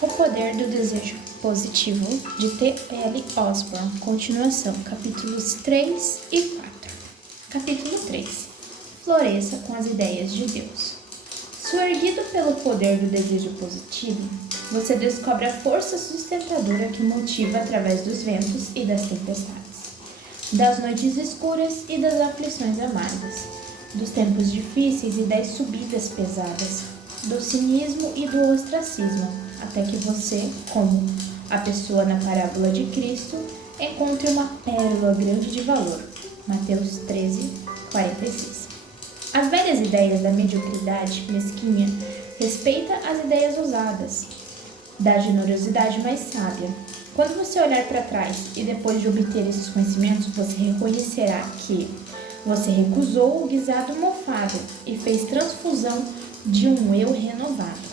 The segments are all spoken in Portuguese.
O Poder do Desejo Positivo, de T.L. Osborne, continuação, capítulos 3 e 4. Capítulo 3. Floresça com as ideias de Deus. Suerguido pelo poder do desejo positivo, você descobre a força sustentadora que motiva através dos ventos e das tempestades, das noites escuras e das aflições amargas, dos tempos difíceis e das subidas pesadas, do cinismo e do ostracismo, até que você, como a pessoa na parábola de Cristo, encontre uma pérola grande de valor. Mateus 13, 46. As velhas ideias da mediocridade mesquinha respeita as ideias ousadas, da generosidade mais sábia. Quando você olhar para trás e depois de obter esses conhecimentos, você reconhecerá que você recusou o guisado mofado e fez transfusão de um eu renovado.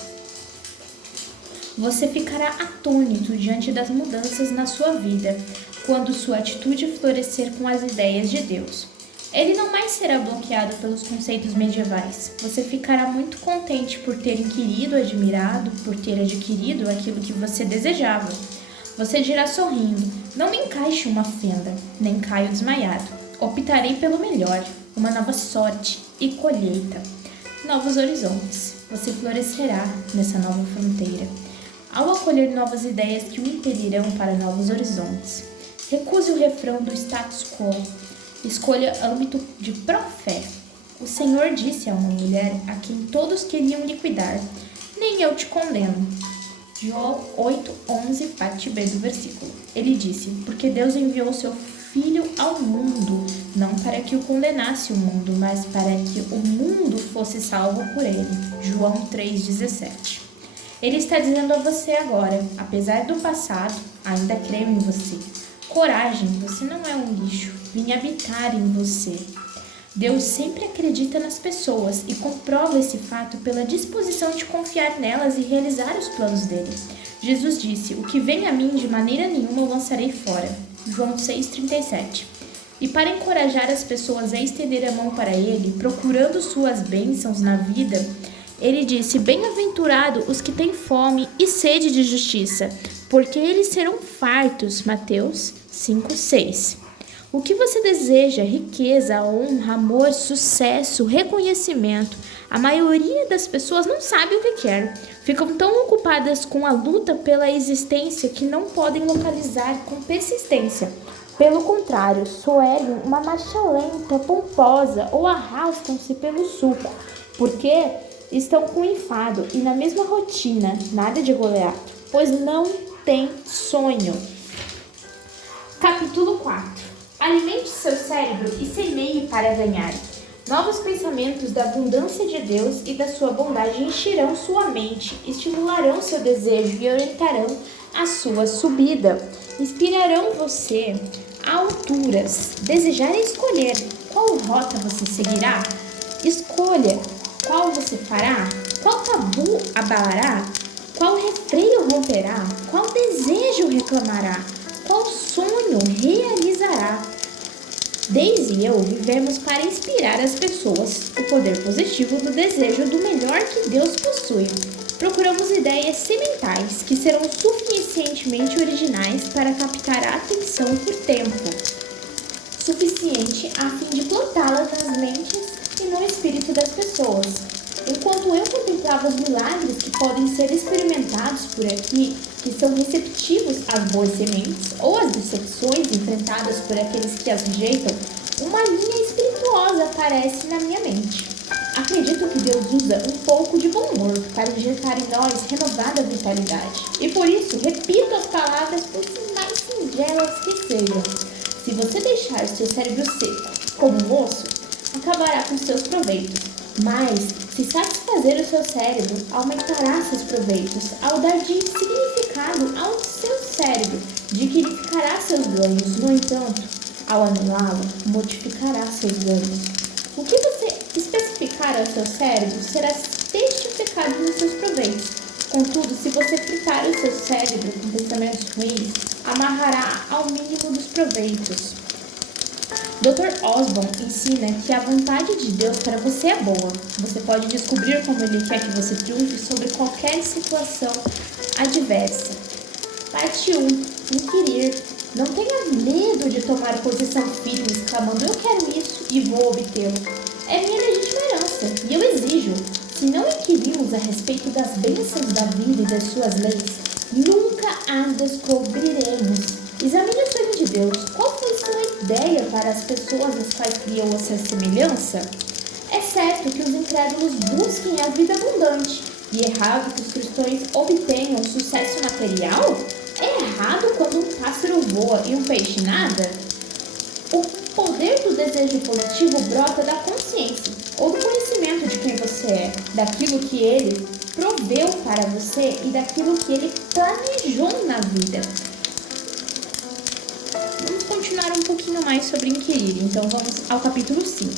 Você ficará atônito diante das mudanças na sua vida quando sua atitude florescer com as ideias de Deus. Ele não mais será bloqueado pelos conceitos medievais. Você ficará muito contente por ter admirado, por ter adquirido aquilo que você desejava. Você dirá sorrindo: não me encaixe uma fenda, nem caio desmaiado. Optarei pelo melhor, uma nova sorte e colheita. Novos horizontes. Você florescerá nessa nova fronteira, ao acolher novas ideias que o impelirão para novos horizontes. Recuse o refrão do status quo. Escolha âmbito de pró-fé. O Senhor disse a uma mulher a quem todos queriam liquidar: nem eu te condeno. João 8:11, parte B do versículo. Ele disse: porque Deus enviou seu Filho ao mundo, não para que o condenasse o mundo, mas para que o mundo fosse salvo por ele. João 3:17. Ele está dizendo a você agora: apesar do passado, ainda creio em você. Coragem, você não é um lixo. Vim habitar em você. Deus sempre acredita nas pessoas e comprova esse fato pela disposição de confiar nelas e realizar os planos dele. Jesus disse: o que vem a mim de maneira nenhuma eu lançarei fora. João 6,37. E para encorajar as pessoas a estender a mão para ele, procurando suas bênçãos na vida, ele disse: bem-aventurado os que têm fome e sede de justiça, porque eles serão fartos. Mateus 5:6. O que você deseja? Riqueza, honra, amor, sucesso, reconhecimento. A maioria das pessoas não sabe o que quer. Ficam tão ocupadas com a luta pela existência que não podem localizar com persistência. Pelo contrário, soerguem uma marcha lenta, pomposa ou arrastam-se pelo sulco, porque estão com enfado e na mesma rotina, nada de goleado, pois não tem sonho. Capítulo 4. Alimente seu cérebro e semeie para ganhar. Novos pensamentos da abundância de Deus e da sua bondade encherão sua mente, estimularão seu desejo e orientarão a sua subida. Inspirarão você a alturas. Desejar é escolher. Qual rota você seguirá? Escolha qual você fará, qual tabu abalará, qual refreio romperá, qual desejo reclamará, qual sonho realizará. Daisy e eu vivemos para inspirar as pessoas o poder positivo do desejo do melhor que Deus possui. Procuramos ideias sementais que serão suficientemente originais para captar a atenção por tempo suficiente a fim de plantá-las nas mentes e no espírito das pessoas. Enquanto eu contemplava os milagres que podem ser experimentados por aqui, que são receptivos às boas sementes, ou às decepções enfrentadas por aqueles que as rejeitam, uma linha espirituosa aparece na minha mente. Acredito que Deus usa um pouco de bom humor para injetar em nós renovada vitalidade. E por isso, repito as palavras por mais singelas que sejam. Se você deixar seu cérebro seco, como um osso, acabará com seus proveitos. Mas, se satisfazer o seu cérebro, aumentará seus proveitos. Ao dar significado ao seu cérebro, dignificará seus ganhos. No entanto, ao anulá-lo, modificará seus ganhos. O que você especificar ao seu cérebro será testificado nos seus proveitos. Contudo, se você fritar o seu cérebro com pensamentos ruins, amarrará ao mínimo dos proveitos. Dr. Osborne ensina que a vontade de Deus para você é boa. Você pode descobrir como Ele quer que você triunfe sobre qualquer situação adversa. Parte 1. Inquirir. Não tenha medo de tomar posição firme, exclamando: eu quero isso e vou obtê-lo. É minha legítima herança e eu exijo. Se não inquirimos a respeito das bênçãos da vida e das suas leis, nunca as descobriremos. Examine o sonho de Deus. Qual foi sua ideia para as pessoas às quais criou essa semelhança? É certo que os incrédulos busquem a vida abundante e é errado que os cristãos obtenham sucesso material? É errado quando um pássaro voa e um peixe nada? O poder do desejo positivo brota da consciência ou do conhecimento de quem você é, daquilo que ele proveu para você e daquilo que ele planejou na vida. Vamos continuar um pouquinho mais sobre inquirir, então vamos ao capítulo 5.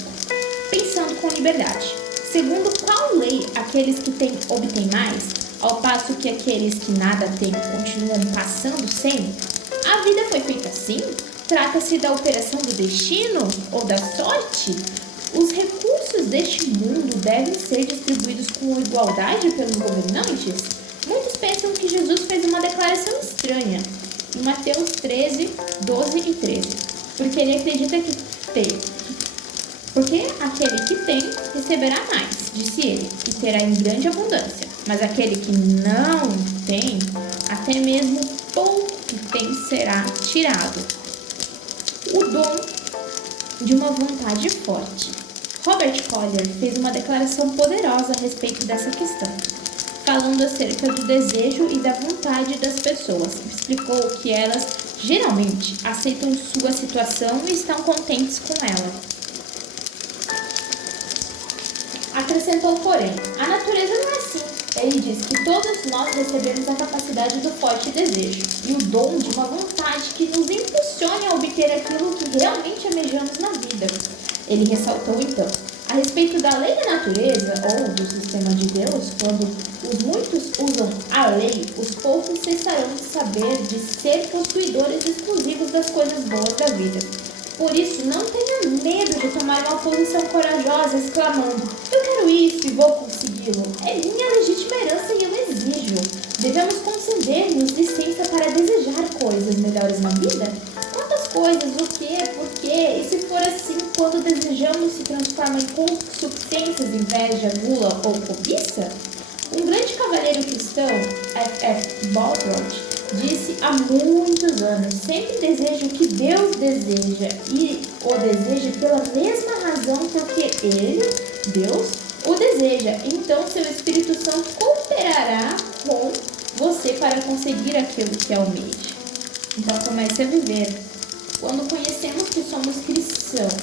Pensando com liberdade. Segundo qual lei aqueles que têm obtêm mais, ao passo que aqueles que nada têm continuam passando sem? A vida foi feita assim? Trata-se da operação do destino ou da sorte? Os recursos deste mundo devem ser distribuídos com igualdade pelos governantes? Muitos pensam que Jesus fez uma declaração estranha em Mateus 13, 12 e 13, porque ele acredita que tem. Porque aquele que tem receberá mais, disse ele, e terá em grande abundância. Mas aquele que não tem, até mesmo pouco que tem será tirado. O dom de uma vontade forte. Robert Collier fez uma declaração poderosa a respeito dessa questão, falando acerca do desejo e da vontade das pessoas. Explicou que elas geralmente aceitam sua situação e estão contentes com ela. Acrescentou, porém, a natureza não é assim. Ele diz que todos nós recebemos a capacidade do forte desejo e o dom de uma vontade que nos impulsione a obter aquilo que realmente almejamos na vida. Ele ressaltou então, a respeito da lei da natureza ou do sistema de Deus, quando os muitos usam a lei, os poucos cessarão de saber de ser possuidores exclusivos das coisas boas da vida. Por isso, não tenha medo de tomar uma posição corajosa, exclamando: eu quero isso e vou consegui-lo. É minha legítima herança e eu exijo. Devemos conceder-nos licença para desejar coisas melhores na vida? Quantas coisas, o que, por quê? E se for assim, quando desejamos se transforma em concupiscências, inveja, gula ou cobiça? Um grande cavaleiro cristão, F.F. Balrog, disse há muitos anos: sempre deseje o que Deus deseja e o deseje pela mesma razão porque Ele, Deus, o deseja. Então seu Espírito Santo cooperará com você para conseguir aquilo que almeja. Então comece a viver. Quando conhecemos que somos cristãos,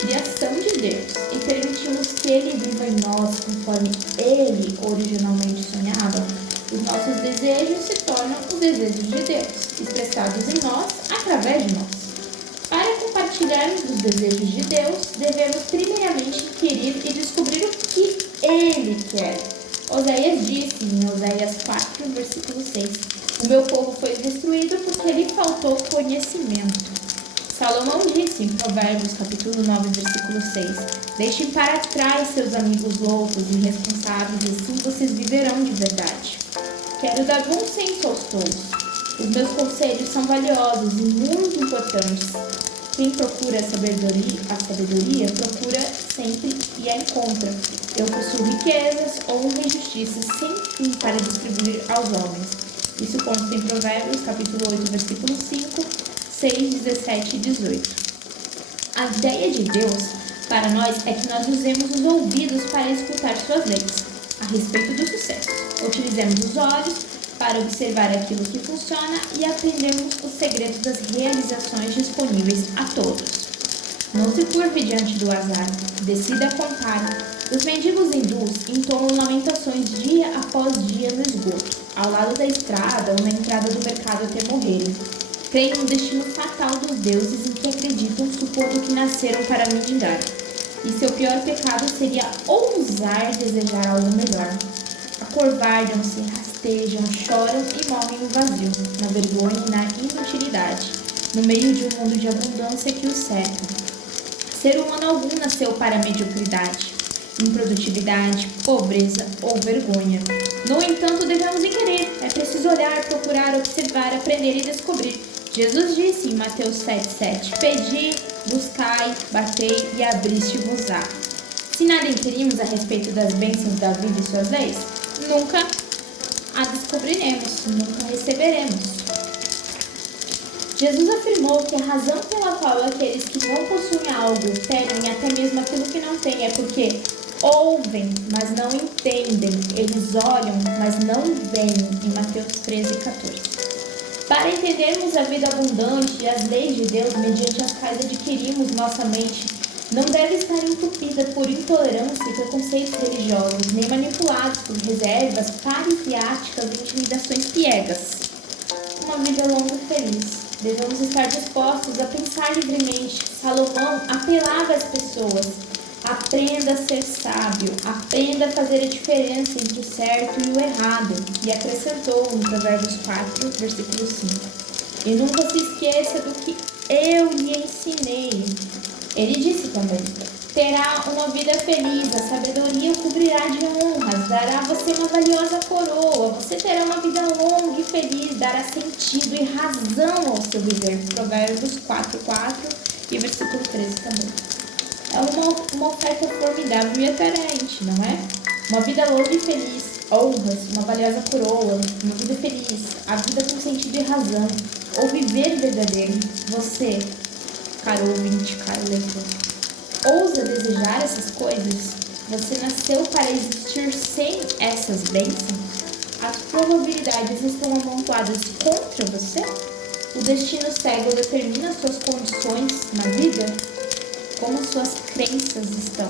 criação de Deus, e permitimos que Ele viva em nós conforme Ele originalmente sonhava, os nossos desejos se tornam os desejos de Deus, expressados em nós, através de nós. Para compartilharmos os desejos de Deus, devemos primeiramente inquirir e descobrir o que Ele quer. Oséias disse em Oséias 4, versículo 6, o meu povo foi destruído porque lhe faltou conhecimento. Salomão disse em Provérbios capítulo 9, versículo 6, deixem para trás seus amigos loucos e irresponsáveis, e assim vocês viverão de verdade. Quero dar bom senso aos tolos. Os meus conselhos são valiosos e muito importantes. Quem procura a sabedoria procura sempre e a encontra. Eu possuo riquezas, honra e justiça sem fim para distribuir aos homens. Isso consta em Provérbios capítulo 8, versículo 5, 6, 17 e 18. A ideia de Deus para nós é que nós usemos os ouvidos para escutar suas leis a respeito do sucesso. Utilizemos os olhos para observar aquilo que funciona e aprendemos os segredos das realizações disponíveis a todos. Não se curve diante do azar, decida contar. Os mendigos hindus entoam lamentações dia após dia no esgoto, ao lado da estrada ou na entrada do mercado até morrerem. Creem no destino fatal dos deuses em que acreditam, supondo que nasceram para mendigar. E seu pior pecado seria ousar desejar algo melhor. Acovardam-se, rastejam, choram e morrem no vazio, na vergonha e na inutilidade, no meio de um mundo de abundância que os cerca. Ser humano algum nasceu para a mediocridade, improdutividade, pobreza ou vergonha. No entanto, devemos querer. É preciso olhar, procurar, observar, aprender e descobrir. Jesus disse em Mateus 7,7: Pedi, buscai, batei e abri-se-vos-á. Se nada inquirimos a respeito das bênçãos da vida e suas leis, nunca a descobriremos, nunca receberemos. Jesus afirmou que a razão pela qual aqueles que não possuem algo temem até mesmo aquilo que não têm é porque ouvem, mas não entendem. Eles olham, mas não veem. Em Mateus 13,14. Para entendermos a vida abundante e as leis de Deus mediante as quais adquirimos nossa mente, não deve estar entupida por intolerância e preconceitos religiosos, nem manipulados por reservas parisiáticas e intimidações piegas. Uma vida longa e feliz. Devemos estar dispostos a pensar livremente. Salomão apelava às pessoas: aprenda a ser sábio, aprenda a fazer a diferença entre o certo e o errado. E acrescentou em Provérbios 4, versículo 5: e nunca se esqueça do que eu lhe ensinei. Ele disse também: terá uma vida feliz, a sabedoria o cobrirá de honras, dará a você uma valiosa coroa, você terá uma vida longa e feliz, dará sentido e razão ao seu viver. Provérbios 4,4 e versículo 13 também. É uma oferta formidável e atraente, não é? Uma vida longa e feliz, honras, uma valiosa coroa, uma vida feliz, a vida com sentido e razão, ou viver verdadeiro. Você, caro ouvinte, caro leitor, ousa desejar essas coisas? Você nasceu para existir sem essas bênçãos? As probabilidades estão amontoadas contra você? O destino cego determina suas condições na vida? Como suas crenças estão?